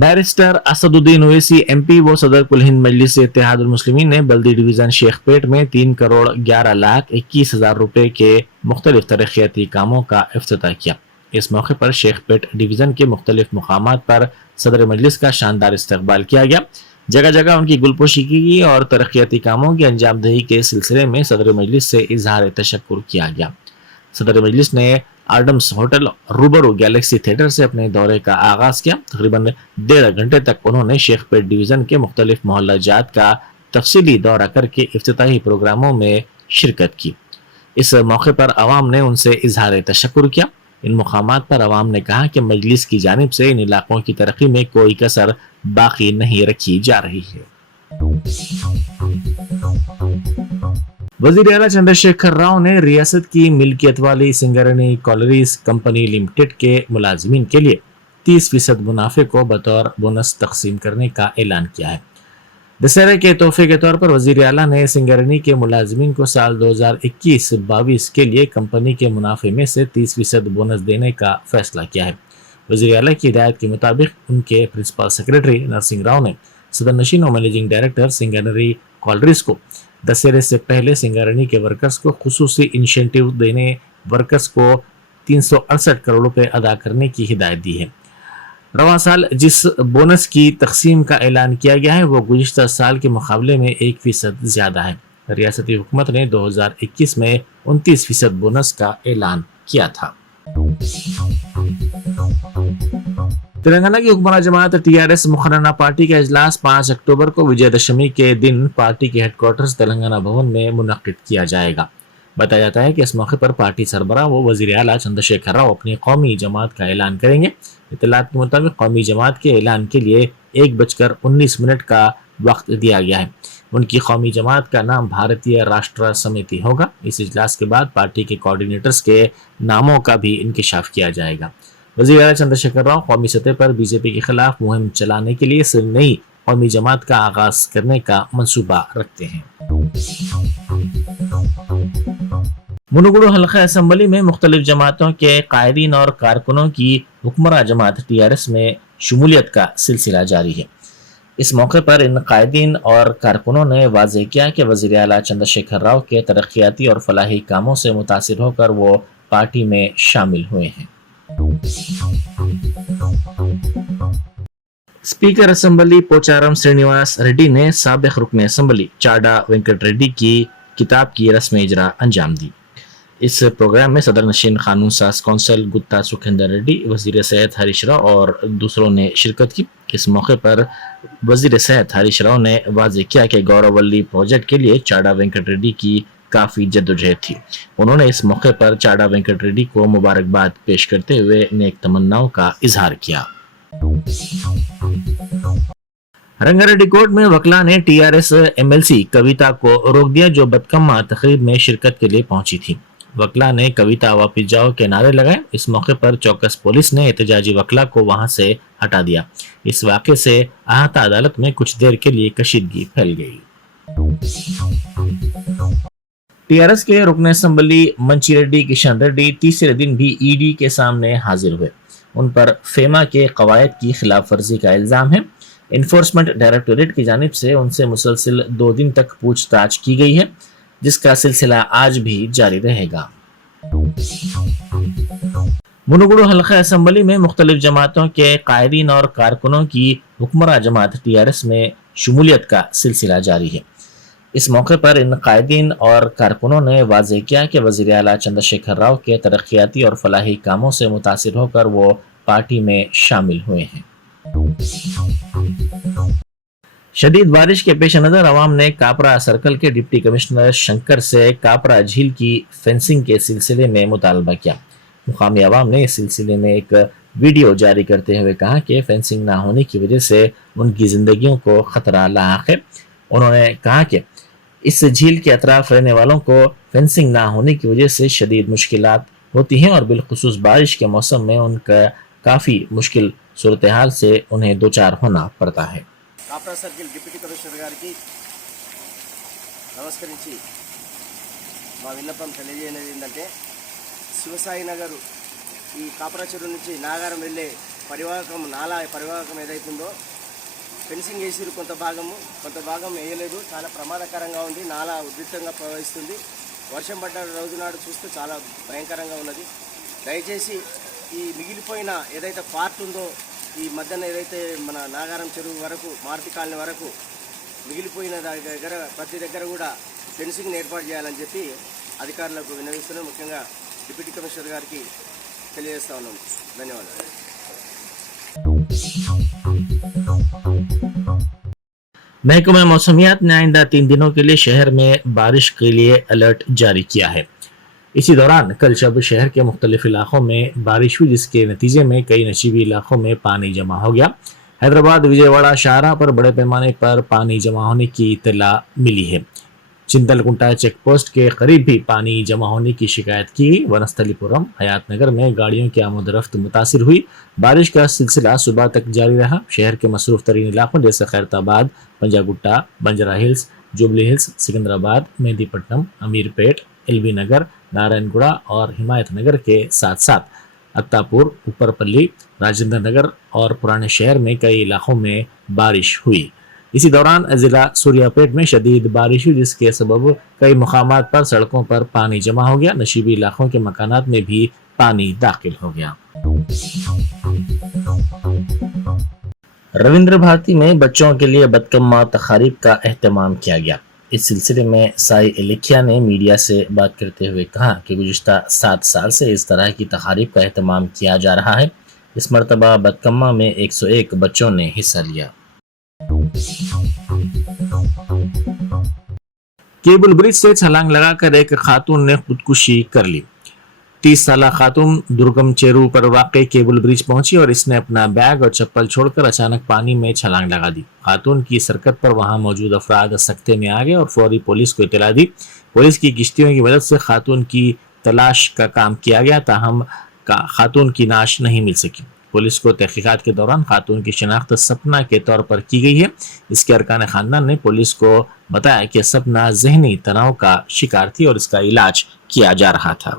Barrister Asaduddin Owaisi MP व सदर कुल हिंद मजलिस इत्तेहादुल मुस्लिमीन ने बल्दी डिवीजन शेखपेट में 3 करोड़ 11 लाख 21 हजार रुपए के मुख्तलिफ तरक्याती कामों का इफ्तिताह किया। इस मौके पर शेखपेट डिवीजन के मुख्तलिफ मुकामात पर सदर मजलिस का शानदार इस्तकबाल किया गया। जगह जगह उनकी गुलपोशी की गई और तरक्याती कामों की अंजामदही के सिलसिले में सदर मजलिस से इजहार तशक्कुर किया गया। सदर मजलिस ने आर्डम्स होटल रूबरू गैलेक्सी थिएटर से अपने दौरे का आगाज किया। तकरीबन 1.5 घंटे तक उन्होंने शेखपेट डिवीजन के मुख्तलिफ मोहल्ला जात का तफसीली दौरा करके इफ्तिताही प्रोग्रामों में शिरकत की। इस मौके पर अवाम ने उनसे इजहार तशक्कुर किया। इन मुकामात पर अवाम ने कहा कि मजलिस की जानिब से इन इलाकों की तरक्की में कोई कसर बाकी नहीं रखी जा रही है। वज़ीर आला चंद्रशेखर राव ने रियासत की मिल्कियत वाली सिंगरनी कॉलरीज कंपनी लिमिटेड के मुलाजिमीन के लिए 30% मुनाफे को बतौर बोनस तकसीम करने का ऐलान किया है। दशहरे के तोहफे के तौर पर वज़ीर आला ने सिंगरनी के मुलाजिमीन को साल 2021-22 के लिए कंपनी के मुनाफे में से 30% बोनस देने का फैसला किया है। वज़ीर आला की हिदायत के मुताबिक उनके प्रिंसिपल सेक्रेटरी नरसिंह राव ने सदर नशीन और मैनेजिंग डायरेक्टर सिंगरनी कॉलरीज को दशहरे से पहले सिंगरनी के वर्कर्स को खुसूसी इंसेंटिव देने वर्कर्स को 368 करोड़ रुपए अदा करने की हिदायत दी है। रवां साल जिस बोनस की तकसीम का ऐलान किया गया है वो गुज़िश्ता साल के मुकाबले में 1% ज्यादा है। रियासती हुकूमत ने 2021 में 29% बोनस का ऐलान किया था। तेलंगाना की हुक्मरान जमात टीआरएस मुखर्रना पार्टी का इजलास 5 अक्टूबर को विजयदशमी के दिन पार्टी के हेडक्वार्टर्स तेलंगाना भवन में मुनक्किद किया जाएगा। बताया जाता है कि इस मौके पर पार्टी सरबराह व वज़ीर आला चंद्रशेखर राव अपनी कौमी जमात का ऐलान करेंगे। इत्तलात के मुताबिक कौमी जमात के ऐलान के लिए 1:19 का वक्त दिया गया है। उनकी कौमी जमात का नाम भारतीय राष्ट्र समिति होगा। इस इजलास के बाद पार्टी के कोऑर्डिनेटर्स के नामों का भी इंकिशाफ किया जाएगा। वज़ीर आला चंद्रशेखर राव कौमी सतह पर बीजेपी के खिलाफ मुहिम चलाने के लिए नई कौमी जमात का आगाज करने का मंसूबा रखते हैं। मुनुगुरु हल्का असम्बली में मुख्तलिफ जमातों के कायदीन और कारकुनों की हुक्मरान जमात टीआरएस में शमूलियत का सिलसिला जारी है। इस मौके पर इन कायदीन और कारकुनों ने वाज़ेह किया कि वज़ीर आला चंद्रशेखर राव के तरक्याती और फलाही कामों से मुतासिर होकर वो पार्टी में शामिल हुए हैं। स्पीकर असम्बली पोचारम श्रीनिवास रेड्डी ने साबिक रुकन असम्बली चाडा वेंकट रेड्डी की किताब की रस्म इजरा अंजाम दी। इस प्रोग्राम में सदर नशीन कानून साज कौंसल गुत्ता सुखेंदर रेड्डी, वजीर सेहत हरीश राव और दूसरों ने शिरकत की। इस मौके पर वजीर सेहत हरीश राव ने वाज़ेह किया कि गौरवल्ली प्रोजेक्ट के लिए चाडा वेंकट रेड्डी की काफ़ी जद्दोजहद थी। उन्होंने इस मौके पर चाडा वेंकट रेड्डी को मुबारकबाद पेश करते हुए नेक तमन्नाओं का इजहार किया। रंगारेड्डी कोर्ट में वकला ने टीआरएस एमएलसी कविता को रोक दिया जो बदकम्मा तकरीब में शिरकत के लिए पहुंची थी। वकला ने कविता वापिस जाओ के नारे लगाए। इस मौके पर चौकस पुलिस ने एहतजाजी वकला को वहां से हटा दिया। इस वाक़े से अहाता अदालत में कुछ देर के लिए कशीदगी फैल गई। टीआरएस के रुकन असम्बली मंची रेड्डी किशन रेड्डी तीसरे दिन भी ईडी के सामने हाजिर हुए। उन पर फेमा के कवायद की खिलाफ वर्जी का इल्जाम है। इन्फोर्समेंट डायरेक्टोरेट की जानिब से उनसे मुसलसिल 2 दिन तक पूछताछ की गई है, जिसका सिलसिला आज भी जारी रहेगा। मुनुगुरु हल्का असम्बली में मुख्तलिफ जमातों के कायदीन और कारकुनों की हुक्मरान जमात टीआरएस में शमूलियत का सिलसिला जारी है। इस मौके पर इन कायदीन और कारकुनों ने वाज़ेह किया कि वज़ीर आला चंद्रशेखर राव के तरक्याती और फलाही कामों से मुतासिर होकर वो पार्टी में शामिल हुए हैं। शदीद बारिश के पेश नजर अवाम ने कापरा सर्कल के डिप्टी कमिश्नर शंकर से कापरा झील की फेंसिंग के सिलसिले में मुतालबा किया। मुकामी अवाम ने इस सिलसिले में एक वीडियो जारी करते हुए कहा कि फेंसिंग ना होने की वजह से उनकी जिंदगियों को खतरा लाहक है। उन्होंने कहा कि इस झील के अतराफ रहने वालों को फेंसिंग ना होने की वजह से शदीद मुश्किलात होती हैं और बिलखुसूस बारिश के मौसम में उनका काफ़ी मुश्किल सूरत हाल से उन्हें दो चार होना पड़ता है। కాపరా సర్కిల్ డిప్యూటీ కమిషనర్ గారికి నమస్కరించి మా విన్నపం తెలియజేయనిది ఏంటంటే శివసాయి నగర్ ఈ కాపరా చెరువు నుంచి నాగారం వెళ్ళే పరివాహకం నాలా పరివాహకం ఏదైతుందో ఫెన్సింగ్ వేసిరు, కొంత భాగం వేయలేదు. చాలా ప్రమాదకరంగా ఉంది. నాలా ఉధృతంగా ప్రవహిస్తుంది. వర్షం పడ్డ రోజునాడు చూస్తే చాలా భయంకరంగా ఉన్నది. దయచేసి ఈ మిగిలిపోయిన ఏదైతే పార్ట్ ఉందో ఈ మధ్యన ఏదైతే మన నాగారం చెరువు వరకు మారుతి కాలనీ వరకు మిగిలిపోయిన దగ్గర ప్రతి దగ్గర కూడా ఫెన్సింగ్ని ఏర్పాటు చేయాలని చెప్పి అధికారులకు విన్నవిస్తున్నాం. ముఖ్యంగా డిప్యూటీ కమిషనర్ గారికి తెలియజేస్తా ఉన్నాం. ధన్యవాదాలు. महकमा मौसमियात ने आइंदा 3 दिनों के लिए शहर में बारिश के लिए अलर्ट जारी किया है। इसी दौरान कल जब शहर के मुख्तलिफ इलाकों में बारिश हुई, जिसके नतीजे में कई नशीबी इलाकों में पानी जमा हो गया। हैदराबाद, विजयवाड़ा, शाहरा पर बड़े पैमाने पर पानी जमा होने की इत्तला मिली है। चिंतलकुंटा चेक पोस्ट के करीब भी पानी जमा होने की शिकायत की गई। वनस्थलीपुरम, हयात नगर में गाड़ियों की आमदरफ्त मुतासिर हुई। बारिश का सिलसिला सुबह तक जारी रहा। शहर के मसरूफ तरीन इलाकों जैसे Khairatabad, Panjagutta, Banjara Hills, Jubilee Hills, Secunderabad, Mehdipatnam, Ameerpet, LB Nagar, Narayanguda और हिमायत नगर के साथ साथ अत्तापुर, ऊपरपल्ली, राजेंद्र नगर और पुराने शहर में कई इलाकों में बारिश हुई। इसी दौरान जिला सूर्यापेट में शदीद बारिश हुई, जिसके सबब कई मुकामात पर सड़कों पर पानी जमा हो गया। नशीबी इलाकों के मकानात में भी पानी दाखिल हो गया। रविंद्र भारती में बच्चों के लिए बदकम्मा तकारीब का एहतमाम किया गया। इस सिलसिले में साई इलेखिया ने मीडिया से बात करते हुए कहा कि गुज़िश्ता 7 साल से इस तरह की तकारीब का एहतमाम किया जा रहा है। इस मरतबा बदकम्मा में 101 बच्चों ने हिस्सा लिया। केबल ब्रिज से छलांग लगाकर एक खातून ने खुदकुशी कर ली। 30 साल खातून दुर्गम चेरू पर वाक़ई केबल ब्रिज पहुंची और इसने अपना बैग और चप्पल छोड़कर अचानक पानी में छलांग लगा दी। खातून की सरकत पर वहां मौजूद अफराद सख्ते में आ गए और फौरी पुलिस को इत्तला दी। पुलिस की किश्तियों की मदद से खातून की तलाश का काम किया गया, ताहम खातून की नाश नहीं मिल सकी। पुलिस को तहकीकात के दौरान खातून की शिनाख्त सपना के तौर पर की गई है। इसके अरकान खानदान ने पुलिस को बताया कि सपना जहनी तनाव का शिकार थी और इसका इलाज किया जा रहा था।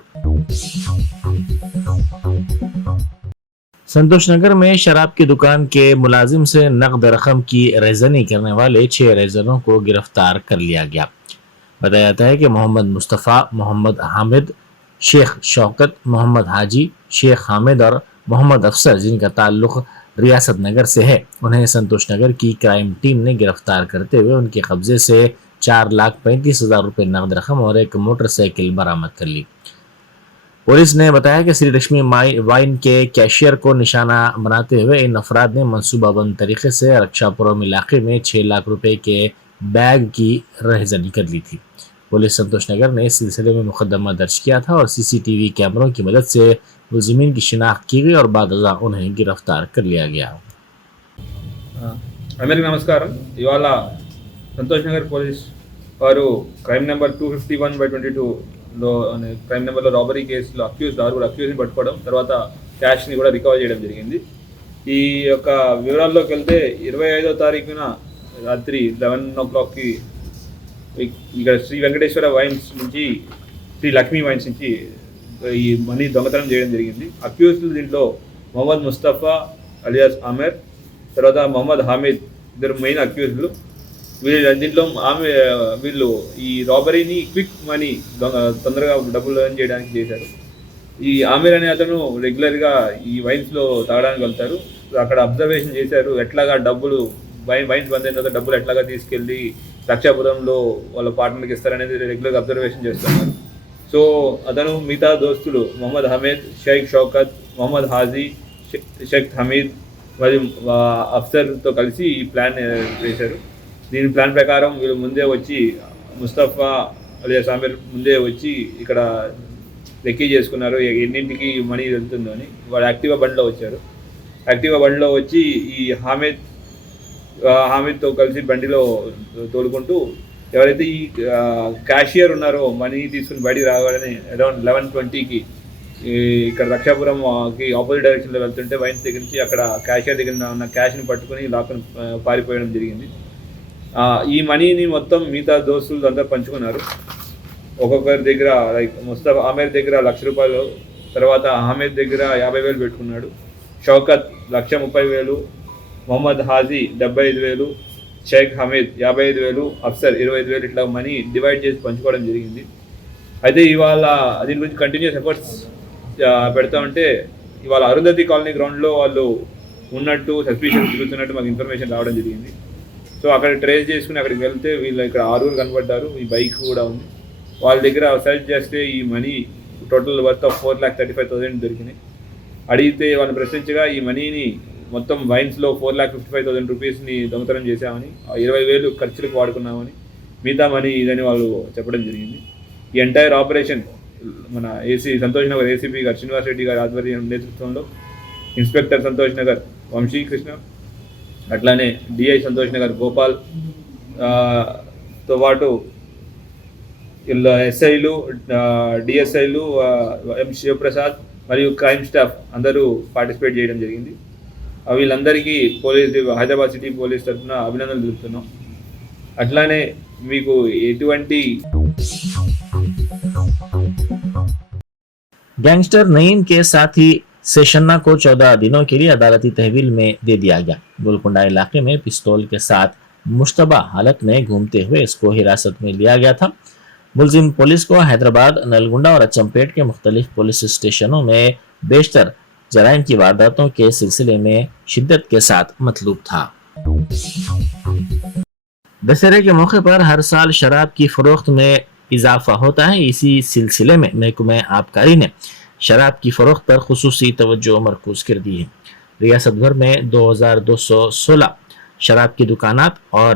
संतोष नगर में शराब की दुकान के मुलाजिम से नकद रकम की रेजनी करने वाले 6 रेजनों को गिरफ्तार कर लिया गया। बताया जाता है कि मोहम्मद मुस्तफ़ा, मोहम्मद हामिद, शेख शौकत, मोहम्मद हाजी, शेख हामिद और मोहम्मद अफसर, जिनका ताल्लुक रियासत नगर से है, उन्हें संतोष नगर की क्राइम टीम ने गिरफ्तार करते हुए उनके कब्जे से 4,35,000 रुपये नकद रकम और एक मोटरसाइकिल बरामद कर ली। पुलिस ने बताया कि श्री लक्ष्मी वाइन के कैशियर को निशाना बनाते हुए इन अफराद ने मनसूबाबंद तरीके से रक्षापुरम इलाके में 6 लाख रुपए के बैग की रहजनी कर ली थी। पुलिस संतोष नगर ने इस सिलसिले में मुकदमा दर्ज किया था और सीसीटीवी कैमरों की मदद से मुलजिमीन की शिनाख्त की गई और बाद उन्हें गिरफ्तार कर लिया गया। అందరికీ నమస్కారం. ఇవాళ సంతోష్ నగర్ పోలీస్ వారు క్రైమ్ నెంబర్ 251/22లో క్రైమ్ నెంబర్లో రాబరీ కేసులో అక్యూజ్ని పట్టుకోవడం, తర్వాత క్యాష్ని కూడా రికవర్ చేయడం జరిగింది. ఈ యొక్క వివరాల్లోకి వెళ్తే 25వ తారీఖున రాత్రి 11 o'clockకి ఇక్కడ శ్రీ వెంకటేశ్వర వైన్స్ నుంచి, శ్రీ లక్ష్మీ వైన్స్ నుంచి ఈ మనీ దొంగతనం చేయడం జరిగింది. అక్యూజ్లు దీంట్లో మొహమ్మద్ ముస్తఫా అలియాస్ ఆమెర్, తర్వాత మొహమ్మద్ హామిద్, ఇద్దరు మెయిన్ అక్యూజ్లు. వీళ్ళు ఈ రాబరీని క్విక్ మనీ తొందరగా డబ్బులు ఎర్న్ చేయడానికి చేశారు. ఈ ఆమెర్ అనే అతను రెగ్యులర్గా ఈ వైన్స్లో తాగడానికి వెళ్తారు. అక్కడ అబ్జర్వేషన్ చేశారు, ఎట్లాగా డబ్బులు వైన్స్ బంద్ అయిన తర్వాత డబ్బులు ఎట్లాగా తీసుకెళ్ళి రక్షాపురంలో వాళ్ళ పార్ట్నర్కి ఇస్తారనేది రెగ్యులర్గా అబ్జర్వేషన్ చేస్తున్నారు. సో అతను మిగతా దోస్తులు మొహమ్మద్ హమీద్, షేక్ షౌకత్, మొహమ్మద్ హాజీ, షేక్ హమీద్ మరియు అఫ్సర్తో కలిసి ఈ ప్లాన్ వేశారు. దీని ప్లాన్ ప్రకారం వీళ్ళు ముందే వచ్చి, ముస్తఫా అలియాస్ ఆమెర్ ముందే వచ్చి ఇక్కడ లెక్కీ చేసుకున్నారు ఎన్నింటికి మనీ వెళ్తుందో అని. వాడు యాక్టివా బండిలో వచ్చారు. యాక్టివా బండిలో వచ్చి ఈ హామిద్తో కలిసి బండిలో తోలుకుంటూ ఎవరైతే ఈ క్యాషియర్ ఉన్నారో మనీ తీసుకుని బయటికి రావాలని అరౌండ్ 11:20కి ఇక్కడ రక్షాపురంకి ఆపోజిట్ డైరెక్షన్లో వెళ్తుంటే వైన్స్ దగ్గర నుంచి అక్కడ క్యాషియర్ దగ్గర ఉన్న క్యాష్ని పట్టుకుని లాక్కుని పారిపోయడం జరిగింది. ఈ మనీని మొత్తం మిగతా దోస్తులు అంతా పంచుకున్నారు. ఒక్కొక్కరి దగ్గర లైక్ ముస్తఫా ఆమెర్ దగ్గర 1,00,000 రూపాయలు, తర్వాత అహ్మద్ దగ్గర 50,000 పెట్టుకున్నాడు. షౌకత్ 1,30,000, మొహమ్మద్ హాజీ 75,000, షేక్ హమీద్ 55,000, అఫ్సర్ 25,000 ఇట్లా మనీ డివైడ్ చేసి పంచుకోవడం జరిగింది. అయితే ఇవాళ దీని గురించి కంటిన్యూస్ ఎఫర్ట్స్ పెడతా ఉంటే ఇవాళ అరుంధతి కాలనీ గ్రౌండ్లో వాళ్ళు ఉన్నట్టు సస్పిషన్ తిరుగుతున్నట్టు మాకు ఇన్ఫర్మేషన్ రావడం జరిగింది. సో అక్కడ ట్రేస్ చేసుకుని అక్కడికి వెళ్తే వీళ్ళు ఇక్కడ 6 కనబడ్డారు. ఈ బైక్ కూడా ఉంది. వాళ్ళ దగ్గర సర్చ్ చేస్తే ఈ మనీ టోటల్ వర్త్ ఆఫ్ 4,35,000 దొరికినాయి. అడిగితే వాళ్ళు ప్రశ్నించగా ఈ మనీని మొత్తం వైన్స్లో 4,55,000 రూపీస్ని దొంగతనం చేశామని, 20,000 ఖర్చులకు వాడుకున్నామని, మిగతా మనీ ఇదని వాళ్ళు చెప్పడం జరిగింది. ఈ ఎంటైర్ ఆపరేషన్ మన సంతోష్ నగర్ ఏసీపీ గారు శ్రీనివాస్ రెడ్డి గారి ఆధ్వర్యం నేతృత్వంలో ఇన్స్పెక్టర్ సంతోష్ నగర్ వంశీకృష్ణ, అట్లానే డిఐ సంతోష్ నగర్ గోపాల్ తో పాటు ఇలా ఎస్ఐలు, డిఎస్ఐలు, ఎం శివప్రసాద్ మరియు క్రైమ్ స్టాఫ్ అందరూ పార్టిసిపేట్ చేయడం జరిగింది. వీళ్ళందరికీ హైదరాబాద్ సిటీ పోలీస్ తరఫున అభినందనలు తెలుపుతున్నాం. అట్లానే మీకు ఎటువంటి गैंगस्टर नईम के साथी सेशन्ना को 14 दिनों के लिए अदालती तहवील में दे दिया गया। गोलकुंडा इलाके में पिस्तौल के साथ मुश्तबा हालत में घूमते हुए इसको हिरासत में लिया गया था। मुलजिम पुलिस को हैदराबाद, नलगुंडा और अचमपेट के मुख्तलिफ पुलिस स्टेशनों में बेशतर जराइम की वारदातों के सिलसिले में शिद्दत के साथ मतलूब था। दशहरे के मौके पर हर साल शराब की फरोख्त में इजाफा होता है। इसी सिलसिले में महकमे आबकारी ने शराब की फरोख्त पर खुसूसी तवज्जो मरकूज कर दी है। रियासत भर में 2,216 शराब की दुकानात और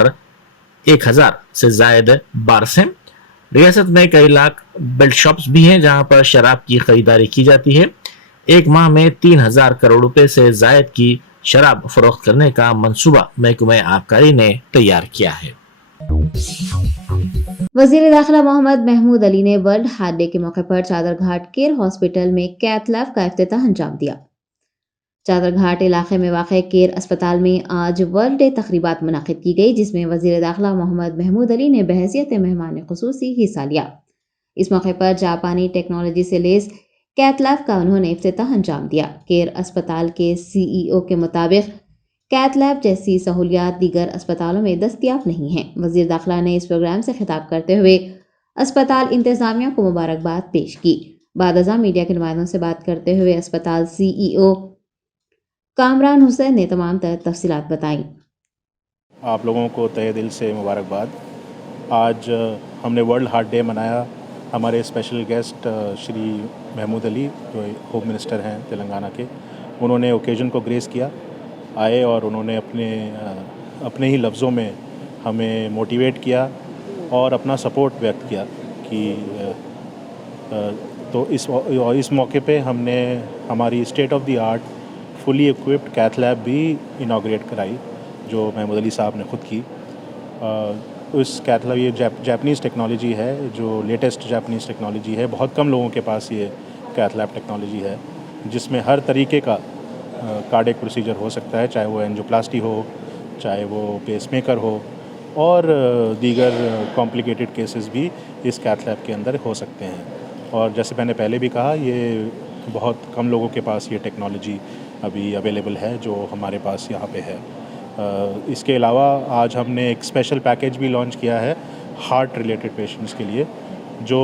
1,000 से जायद बार्स हैं। रियासत में कई लाख बेल्ट शॉप्स भी हैं जहां पर शराब की खरीदारी की जाती है। एक माह में 3,000 करोड़ रुपए से जायद की शराब फरोख्त करने का मंसूबा महकमे आबकारी ने तैयार किया है। वजीर दाखिला मोहम्मद महमूद अली ने वर्ल्ड हार्ट डे के मौके पर चादरघाट केयर हॉस्पिटल में कैथ लैब का इफ्तिताह अंजाम दिया। चादरघाट इलाके में वाक़ केयर अस्पताल में आज वर्ल्ड डे तकरीबात मुनाकिद की गई, जिसमें वजीर दाखिला मोहम्मद महमूद अली ने बहैसियत मेहमान खुसूसी हिस्सा लिया। इस मौके पर जापानी टेक्नोलॉजी से लेस कैथ लैब का उन्होंने इफ्तिताह अंजाम दिया। केयर अस्पताल के CEO के मुताबिक कैथ लैब जैसी सहूलियात दीगर अस्पतालों में दस्तयाब नहीं हैं। वजीर दाखिला ने इस प्रोग्राम से खिताब करते हुए अस्पताल इंतजामिया को मुबारकबाद पेश की। बाद अज़ा मीडिया के नुमाइंदों से बात करते हुए अस्पताल CEO कामरान हुसैन ने तमाम तफसीलात बताई। आप लोगों को तहे दिल से मुबारकबाद। आज हमने वर्ल्ड हार्ट डे मनाया। हमारे स्पेशल गेस्ट श्री महमूद अली जो होम मिनिस्टर हैं तेलंगाना के, उन्होंने ओकेजन को ग्रेस किया, आए और उन्होंने अपने ही लफ्ज़ों में हमें मोटिवेट किया और अपना सपोर्ट व्यक्त किया कि तो इस मौके पे हमने हमारी state of the art fully equipped cath lab भी इनाग्रेट कराई, जो महमूद अली साहब ने ख़ुद की। उस कैथ लैब ये जापानीज़ टेक्नोलॉजी है, जो लेटेस्ट जापानीज़ टेक्नोलॉजी है। बहुत कम लोगों के पास ये कैथ लैब टेक्नोलॉजी है, जिसमें हर तरीके का कार्डियक प्रोसीजर हो सकता है, चाहे वो एंजियोप्लास्टी हो, चाहे वो पेसमेकर हो, और दीगर कॉम्प्लिकेटेड केसेस भी इस कैथ लैब के अंदर हो सकते हैं। और जैसे मैंने पहले भी कहा, ये बहुत कम लोगों के पास ये टेक्नोलॉजी अभी अवेलेबल है जो हमारे पास यहाँ पे है। इसके अलावा आज हमने एक स्पेशल पैकेज भी लॉन्च किया है हार्ट रिलेटेड पेशेंट्स के लिए, जो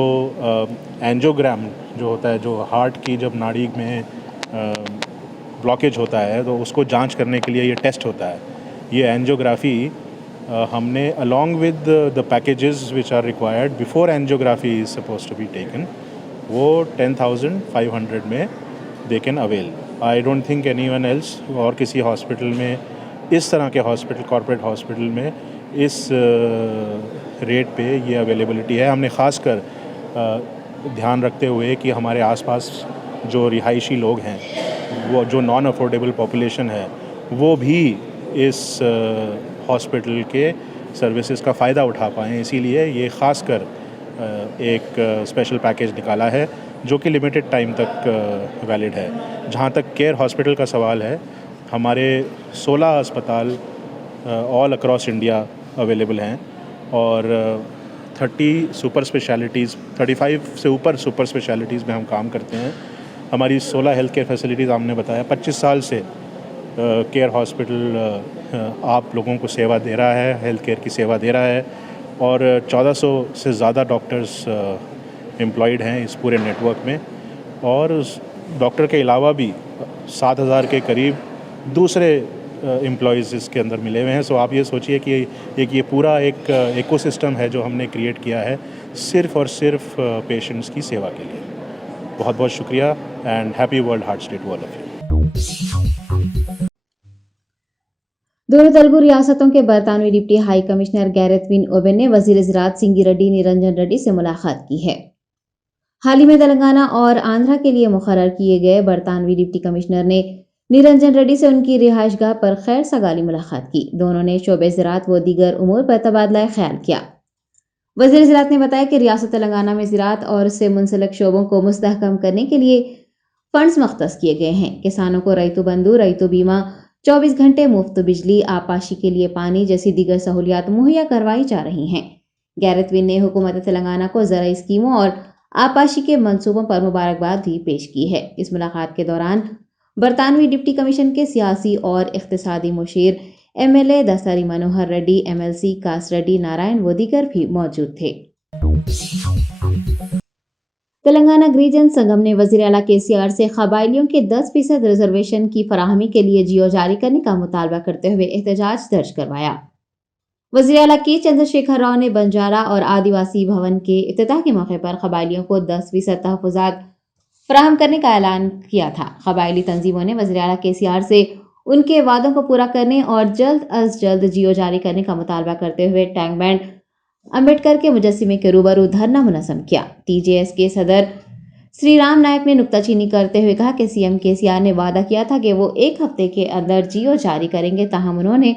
एंजियोग्राम जो होता है, जो हार्ट की जब नाड़ी में ब्लॉकेज होता है तो उसको जांच करने के लिए ये टेस्ट होता है। ये एंजियोग्राफी हमने along with the packages which are required before angiography is suppose to be taken, वो 10,500 में they can avail. I don't think any one else और किसी हॉस्पिटल में, इस तरह के हॉस्पिटल, कॉर्पोरेट हॉस्पिटल में इस रेट पे ये अवेलेबिलिटी है। हमने ख़ास कर ध्यान रखते हुए कि हमारे आसपास जो रिहायशी लोग हैं, वो जो नॉन अफोर्डेबल पॉपुलेशन है, वो भी इस हॉस्पिटल के सर्विसेज का फ़ायदा उठा पाएँ, इसीलिए ये ख़ास कर एक स्पेशल पैकेज निकाला है जो कि लिमिटेड टाइम तक वैलिड है। जहाँ तक केयर हॉस्पिटल का सवाल है, हमारे 16 अस्पताल ऑल अक्रॉस इंडिया अवेलेबल हैं और 30 सुपर स्पेशलिटीज़, 35 से ऊपर सुपर स्पेशलिटीज़ में हम काम करते हैं। हमारी 16 हेल्थ केयर फैसिलिटीज़ हमने बताया, 25 साल से केयर हॉस्पिटल आप लोगों को सेवा दे रहा है, हेल्थ केयर की सेवा दे रहा है और 1400 से ज़्यादा डॉक्टर्स एम्प्लॉयड हैं इस पूरे नेटवर्क में और डॉक्टर के अलावा भी 7000 के करीब दूसरे एम्प्लॉयज़ इसके अंदर मिले हुए हैं। सो आप ये सोचिए कि ये पूरा एक इकोसिस्टम है जो हमने क्रिएट किया है सिर्फ़ और सिर्फ पेशेंट्स की सेवा के लिए। बहुत बहुत शुक्रिया and happy world hearts day to all of you. दोनों तेलुगु रियासतों के बरतानवी deputy high commissioner Gareth Wynn Owen ने वजीर ज़राअत सिंगी निरंजन रेड्डी से मुलाकात की है। हाल ही में तेलंगाना और आंध्रा के लिए मुकर्रर किए गए बरतानवी डिप्टी कमिश्नर ने निरंजन रेड्डी से उनकी रिहाइशगाह पर खैर सगाली मुलाकात की। दोनों ने शोबे ज़राअत व दीगर उमूर पर तबादला ख्याल किया। वज़ीर ज़राअत ने बताया कि रियासत तेलंगाना में ज़राअत और इससे मुंसलिक शोबों को मुस्तहकम करने के लिए फंड्स मख्तस किए गए हैं। किसानों को रैतु बंधु, रैतु बीमा, 24 घंटे मुफ्त बिजली, आपाशी के लिए पानी जैसी दीगर सहूलियात मुहैया करवाई जा रही हैं। गैरेथ विन ने हुकूमत तेलंगाना को ज़राई स्कीमों और आपाशी के मंसूबों पर मुबारकबाद भी पेश की है। इस मुलाकात के दौरान बरतानवी डिप्टी कमीशन के सियासी और इख्तिसादी मुशीर MLA दसारी मनोहर रेड्डी, MLC कास रेड्डी नारायण व दीगर भी मौजूद थे। तेलंगाना गृहजन संगम ने वज़ीर आला KCR से क़बायलियों के 10% रिजर्वेशन की फराहमी के लिए जियो जारी करने का मुतालबा करते हुए एहतजाज दर्ज करवाया। वज़ीर आला के चंद्रशेखर राव ने बंजारा और आदिवासी भवन के इफ्तिताह के मौके पर क़बायलियों को 10% तहफ़्फ़ुज़ात फराहम करने का ऐलान किया था। क़बायली तंजीमों ने वज़ीर आला KCR से उनके वादों को पूरा करने और जल्द अज जल्द जियो जारी करने का मुतालबा करते हुए टैंक बैंड अम्बेडकर के मुजस्सिमे के रूबरू धरना मुनज़्ज़म किया। TJS के सदर श्री राम नायक ने नुक्ताचीनी करते हुए कहा कि CM KCR ने वादा किया था कि वो 1 हफ्ते के अंदर जियो जारी करेंगे, ताहम उन्होंने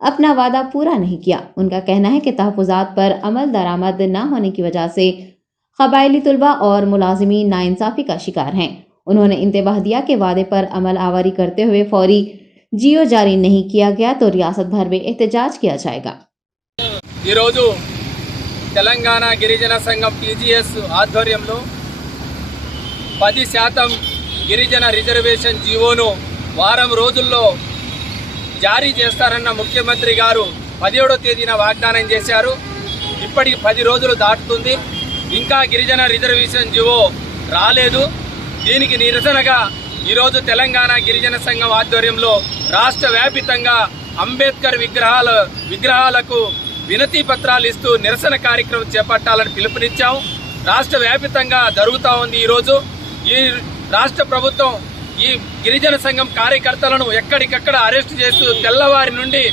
अपना वादा पूरा नहीं किया। उनका कहना है कि तहफ़्फ़ुज़ात पर अमल दरामद न होने की वजह से क़बायली तलबा और मुलाज़िमीन नाइंसाफ़ी का शिकार हैं। उन्होंने इंतबाह दिया कि वादे पर अमल आवारी करते हुए फौरी जियो जारी नहीं किया गया तो रियासत भर में एहतजाज किया जाएगा। తెలంగాణ గిరిజన సంఘం TGS ఆధ్వర్యంలో 10% గిరిజన రిజర్వేషన్ జీవోను వారం రోజుల్లో జారీ చేస్తారన్న ముఖ్యమంత్రి గారు 17వ తేదీన వాగ్దానం చేశారు. ఇప్పటికి 10 రోజులు దాటుతుంది, ఇంకా గిరిజన రిజర్వేషన్ జీవో రాలేదు. దీనికి నిరసనగా ఈరోజు తెలంగాణ గిరిజన సంఘం ఆధ్వర్యంలో రాష్ట్ర వ్యాపితంగా అంబేద్కర్ విగ్రహాలకు వినతి పత్రాలు ఇస్తూ నిరసన కార్యక్రమం చేపట్టాలని పిలుపునిచ్చాం. రాష్ట్ర వ్యాపితంగా జరుగుతూ ఉంది. ఈరోజు ఈ రాష్ట్ర ప్రభుత్వం ఈ గిరిజన సంఘం కార్యకర్తలను ఎక్కడికక్కడ అరెస్టు చేస్తూ తెల్లవారి నుండి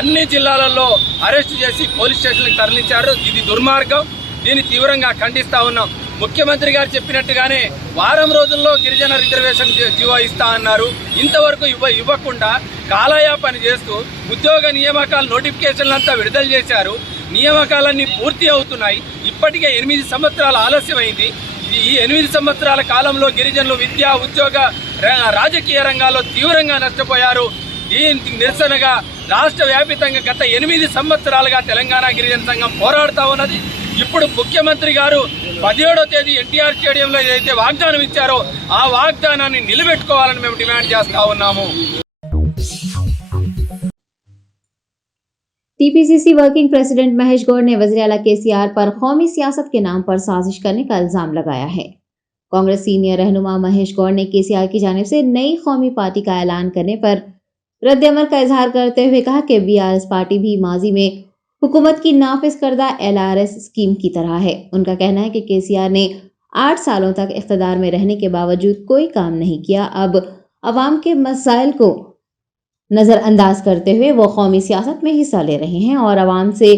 అన్ని జిల్లాలలో అరెస్టు చేసి పోలీస్ స్టేషన్లకు తరలించారు. ఇది దుర్మార్గం. దీన్ని తీవ్రంగా ఖండిస్తా ఉన్నాం. ముఖ్యమంత్రి గారు చెప్పినట్టుగానే వారం రోజుల్లో గిరిజన రిజర్వేషన్ జీవో ఇస్తా అన్నారు. ఇంతవరకు ఇవ్వకుండా కాలయాపన చేస్తూ ఉద్యోగ నియామకాల నోటిఫికేషన్లు అంతా విడుదల చేశారు. నియామకాలన్నీ పూర్తి అవుతున్నాయి. ఇప్పటికే 8 సంవత్సరాలు ఆలస్యమైంది. ఈ 8 సంవత్సరాల కాలంలో గిరిజనులు విద్యా, ఉద్యోగ, రాజకీయ రంగాల్లో తీవ్రంగా నష్టపోయారు. దీనికి నిరసనగా రాష్ట్ర వ్యాపితంగా గత 8 సంవత్సరాలుగా తెలంగాణ గిరిజన సంఘం పోరాడుతూ ఉన్నది. ఇప్పుడు ముఖ్యమంత్రి గారు 17వ తేదీ NTR స్టేడియంలో ఏదైతే వాగ్దానం ఇచ్చారో ఆ వాగ్దానాన్ని నిలబెట్టుకోవాలని మేము డిమాండ్ చేస్తా ఉన్నాము. TPCC working president Mahesh Goud ने वज़ीर आला KCR पर कौमी सियासत के नाम पर साजिश करने का इल्जाम लगाया है। कांग्रेस सीनियर रहनुमा महेश गौड़ ने KCR की जानिब से नई कौमी पार्टी का ऐलान करने पर रद्द-ए-अमल का इजहार करते हुए कहा कि BRS पार्टी भी माजी में हुकूमत की नाफिज करदा LRS स्कीम की तरह है। उनका कहना है कि KCR ने 8 सालों तक इख्तिदार में रहने के बावजूद कोई काम नहीं किया। अब अवाम के मसाइल को नज़रअंदाज करते हुए वो कौमी सियासत में हिस्सा ले रहे हैं और अवाम से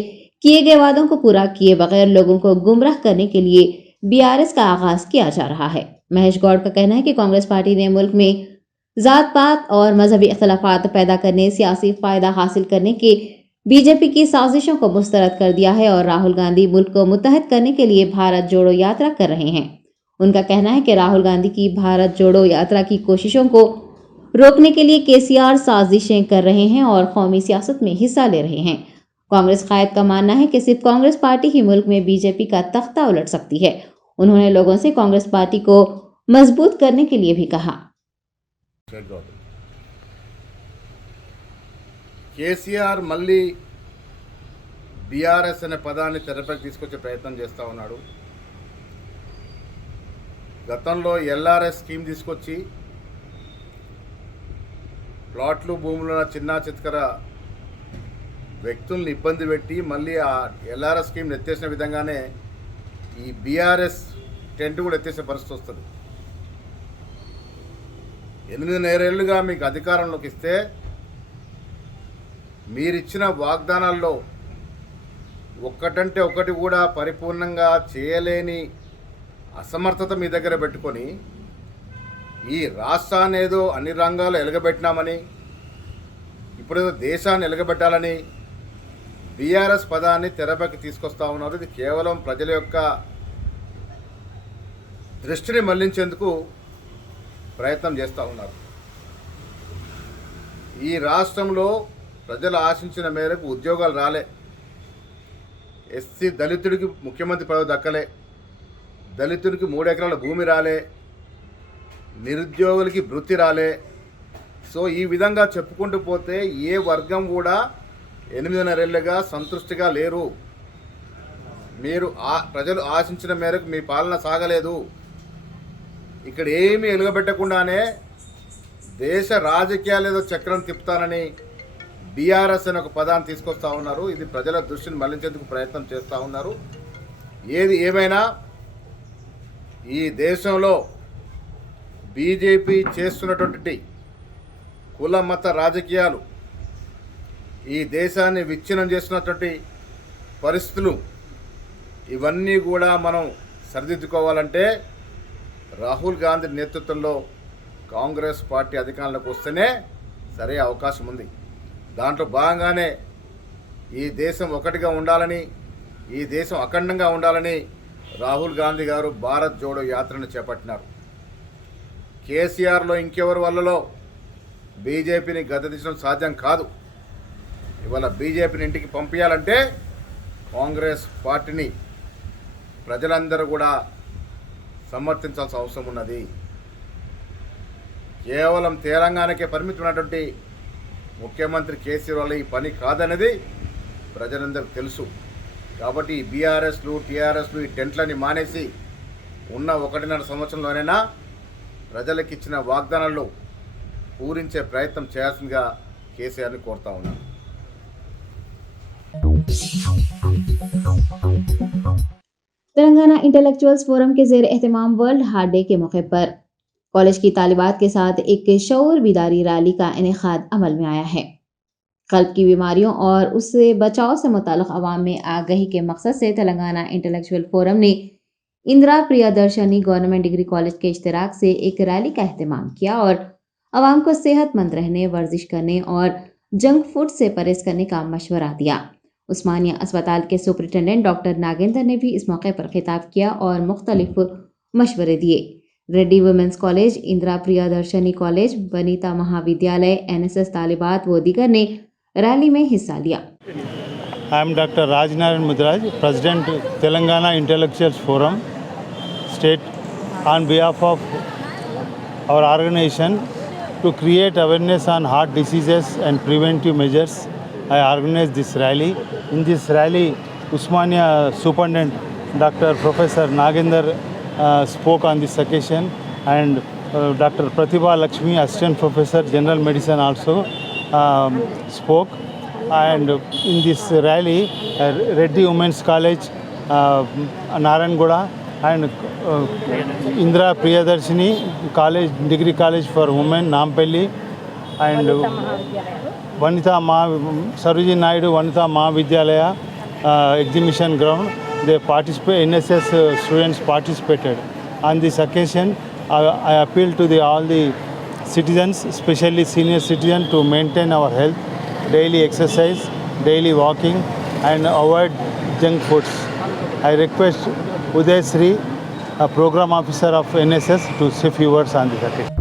किए गए वादों को पूरा किए बगैर लोगों को गुमराह करने के लिए BRS का आगाज किया जा रहा है। महेश गौड़ का कहना है कि कांग्रेस पार्टी ने मुल्क में जात पात और मजहबी इख्तलाफात पैदा करने, सियासी फायदा हासिल करने के BJP की साजिशों को मुस्तरद कर दिया है और राहुल गांधी मुल्क को मुत्तहद करने के लिए भारत जोड़ो यात्रा कर रहे हैं। उनका कहना है कि राहुल गांधी की भारत जोड़ो यात्रा की कोशिशों को रोकने के लिए KCR साजिशें कर रहे हैं और कौमी सियासत में हिस्सा ले रहे हैं। कांग्रेस कायद का मानना है कि सिर्फ कांग्रेस पार्टी ही मुल्क में BJP का तख्ता उलट सकती है। उन्होंने लोगों से कांग्रेस पार्टी को मजबूत करने के लिए भी कहा। కేసీఆర్ మళ్ళీ బీఆర్ఎస్ అనే పదాన్ని తెరపైకి తీసుకొచ్చే ప్రయత్నం చేస్తూ ఉన్నాడు. గతంలో ఎల్ఆర్ఎస్ స్కీమ్ తీసుకొచ్చి ప్లాట్లు భూములు చిన్న చిత్కర వ్యక్తుల్ని ఇబ్బంది పెట్టి మళ్ళీ ఆ ఎల్ఆర్ఎస్ స్కీమ్ని ఎత్తేసిన విధంగానే ఈ బీఆర్ఎస్ టెంట్ కూడా ఎత్తేసే పరిస్థితి వస్తుంది. 8 ఏళ్ళుగా మీకు అధికారంలోకి ఇస్తే మీరిచ్చిన వాగ్దానాల్లో ఒక్కటంటే ఒకటి కూడా పరిపూర్ణంగా చేయలేని అసమర్థత మీ దగ్గర పెట్టుకొని ఈ రాష్ట్రాన్ని ఏదో అన్ని రంగాలు ఎలగబెట్టినామని ఇప్పుడేదో దేశాన్ని ఎలగబెట్టాలని బీఆర్ఎస్ పదాన్ని తెరపైకి తీసుకొస్తా ఉన్నారు. ఇది కేవలం ప్రజల యొక్క దృష్టిని మళ్లించేందుకు ప్రయత్నం చేస్తూ ఉన్నారు. ఈ రాష్ట్రంలో ప్రజలు ఆశించిన మేరకు ఉద్యోగాలు రాలే, ఎస్సీ దళితుడికి ముఖ్యమంత్రి పదవి దక్కలే, దళితుడికి 3 ఎకరాల భూమి రాలే, నిరుద్యోగులకి వృత్తి రాలే. సో ఈ విధంగా చెప్పుకుంటూ పోతే ఏ వర్గం కూడా 8.5 ఏళ్ళుగా సంతృష్టిగా లేరు. మీరు ప్రజలు ఆశించిన మేరకు మీ పాలన సాగలేదు. ఇక్కడ ఏమీ ఎలుగబెట్టకుండానే దేశ రాజకీయాలు ఏదో చక్రం తిప్పుతానని బీఆర్ఎస్ అనే ఒక పదాన్ని తీసుకొస్తూ ఉన్నారు. ఇది ప్రజల దృష్టిని మళ్లించేందుకు ప్రయత్నం చేస్తూ ఉన్నారు. ఏది ఏమైనా ఈ దేశంలో బీజేపీ చేస్తున్నటువంటి కుల మత రాజకీయాలు ఈ దేశాన్ని విచ్ఛిన్నం చేస్తున్నటువంటి పరిస్థితులు ఇవన్నీ కూడా మనం సరిదిద్దుకోవాలంటే రాహుల్ గాంధీ నేతృత్వంలో కాంగ్రెస్ పార్టీ అధికారంలోకి వస్తేనే సరే అవకాశం ఉంది. దాంట్లో భాగంగానే ఈ దేశం ఒకటిగా ఉండాలని, ఈ దేశం అఖండంగా ఉండాలని రాహుల్ గాంధీ గారు భారత్ జోడో యాత్రను చేపట్టినారు. కేసీఆర్లో ఇంకెవరి వల్లలో బీజేపీని గద్దెదించడం సాధ్యం కాదు. ఇవాళ బీజేపీని ఇంటికి పంపించాలంటే కాంగ్రెస్ పార్టీని ప్రజలందరూ కూడా సమర్థించాల్సిన అవసరం ఉన్నది. కేవలం తెలంగాణకే పరిమితమైనటువంటి ముఖ్యమంత్రి కేసీఆర్ వల్ల ఈ పని కాదనేది ప్రజలందరికీ తెలుసు. కాబట్టి ఈ బీఆర్ఎస్లు టీఆర్ఎస్లు ఈ టెంట్లని మానేసి ఉన్న 1.5 సంవత్సరంలోనైనా ప్రజలకు ఇచ్చిన వాగ్దానాల్లో పూరించే ప్రయత్నం చేయాల్సిందిగా కేసీఆర్ని కోరుతా ఉన్నాను. तेलंगाना इंटेलेक्चुअल्स फोरम के जेर एहतमाम वर्ल्ड हार्ट डे के मौके पर कॉलेज की तालिबात के साथ एक शऊर बीदारी रैली का इनेकाद अमल में आया है। कल्ब की बीमारियों और उससे बचाव से मुताल्लिक़ अवाम में आगाही के मकसद से तेलंगाना इंटेलेक्चुअल फोरम ने Indira Priyadarshini government degree college के इश्तिराक से एक रैली का एहतमाम किया और अवाम को सेहतमंद रहने, वर्जिश करने और जंक फूड से परहेज करने का मशवरा दिया। उस्मानिया अस्पताल के सुपरिटेंडेंट डॉक्टर नागेंद्र ने भी इस मौके पर खिताब किया और मुख्तलिफ मशवरे दिए। Reddy women's college, Indira Priyadarshini college, Vanita महाविद्यालय, NSS तालिबात व दीगर ने रैली में हिस्सा लिया। I am Dr. Rajnaran Mudraj, President Telangana Intellectuals Forum, State. On behalf of our organization to create awareness on heart diseases and preventive measures, I organized this rally. In this rally, Usmania Superintendent Dr. Professor Nagendar spoke on this occasion, and Dr. Pratibha Lakshmi, Assistant Professor General Medicine, also spoke. And in this rally, Reddy Women's College, Narangoda, and Indira Priyadarshini College, Degree College for Women, Nampalli, and Sarojini Naidu Vanitha Mahavidyalaya exhibition ground. They participate. NSS students participated. On this occasion, I appeal to all the citizens, especially senior citizens, to maintain our health, daily exercise, daily walking, and avoid junk foods. I request Uday Sri, a program officer of NSS, to say few words on this occasion.